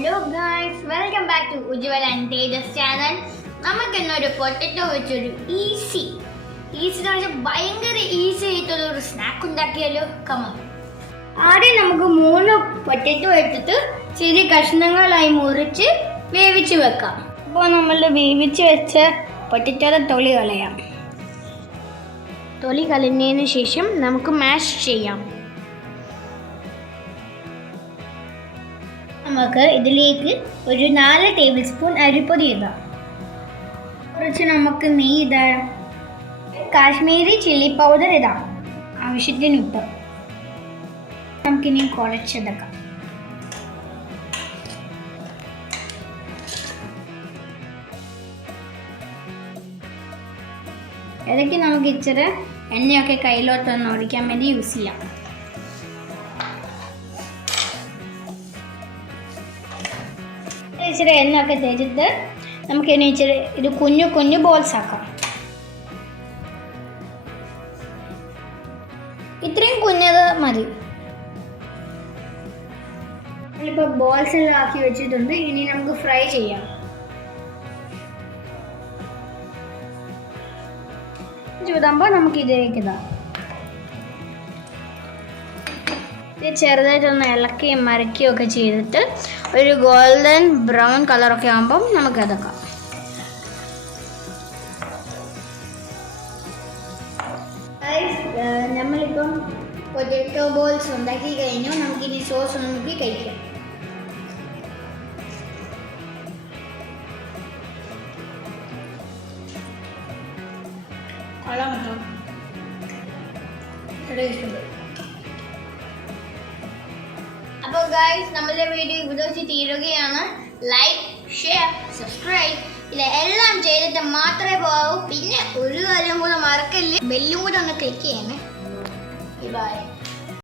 Hello guys, welcome back to Ujwal and Tejas channel. നമുക്കിന്നൊരു potato വെച്ചൊരു easy എന്ന് വെച്ചാൽ ഭയങ്കര ഈസി ആയിട്ടുള്ളൊരു സ്നാക്ക് ഉണ്ടാക്കിയാലോ. കമോൺ. ആദ്യം നമുക്ക് 3 പൊട്ടറ്റോ എടുത്തിട്ട് ചെറിയ കഷ്ണങ്ങളായി മുറിച്ച് വേവിച്ച് വെക്കാം. അപ്പോൾ നമ്മൾ വേവിച്ച് വെച്ച പൊട്ടറ്റോയുടെ തൊലി കളയാം. തൊലി കളഞ്ഞതിന് ശേഷം നമുക്ക് മാഷ് ചെയ്യാം. നമുക്ക് ഇതിലേക്ക് ഒരു 4 ടേബിൾ സ്പൂൺ അരിപ്പൊടി ഇടാം. കുറച്ച് നമുക്ക് നെയ്യ് ഇടാം. കാശ്മീരി ചില്ലി പൗഡർ ഇടാം. ആവശ്യത്തിന് ഉപ്പ്. നമുക്കിനി കുഴച്ചെടുക്കാം. ഇടയ്ക്ക് നമുക്ക് ഇച്ചിരി എണ്ണയൊക്കെ കയ്യിലോട്ടൊന്ന് ഒഴിക്കാൻ വേണ്ടി യൂസ് ചെയ്യാം. ഇച്ചിരി എണ്ണയൊക്കെ തേച്ചിട്ട് നമുക്ക് ഇനി ഇച്ചിരി ഇത് കുഞ്ഞു കുഞ്ഞു ബോൾസ് ആക്കാം. ഇത്രയും കുഞ്ഞത് മതി. ഇപ്പോൾ ബോൾസ് എല്ലാം ആക്കി വെച്ചിട്ടുണ്ട്. ഇനി നമുക്ക് ഫ്രൈ ചെയ്യാം. ചൂടാകുമ്പോൾ നമുക്ക് ഇതിലേക്ക് ഇടാം. ഇത് ചെറുതായിട്ടൊന്ന് ഇളക്കുകയും മറിക്കുകയും ഒക്കെ ചെയ്തിട്ട് ഒരു ഗോൾഡൻ ബ്രൗൺ കളറൊക്കെ ആകുമ്പം നമുക്ക് അതൊക്കെ നമ്മളിപ്പം പൊട്ടറ്റോ ബോൾസ് ഉണ്ടാക്കി കഴിഞ്ഞു. നമുക്കിനി സോസ് നോക്കി കഴിക്കാം. കൊള്ളാം കേട്ടോ. ഇഷ്ടമുണ്ട്. അപ്പോൾ ഗൈസ്, നമ്മളുടെ വീഡിയോ ഇവിടെ വെച്ച് തീരുകയാണ്. ലൈക്ക്, ഷെയർ, സബ്സ്ക്രൈബ് ഇതെല്ലാം ചെയ്തിട്ട് മാത്രമേ പോകൂ. പിന്നെ ഒരു കാര്യം കൂടെ മറക്കല്ലേ, ബെല്ലും കൂടെ ഒന്ന് ക്ലിക്ക് ചെയ്യണേ. ബൈ.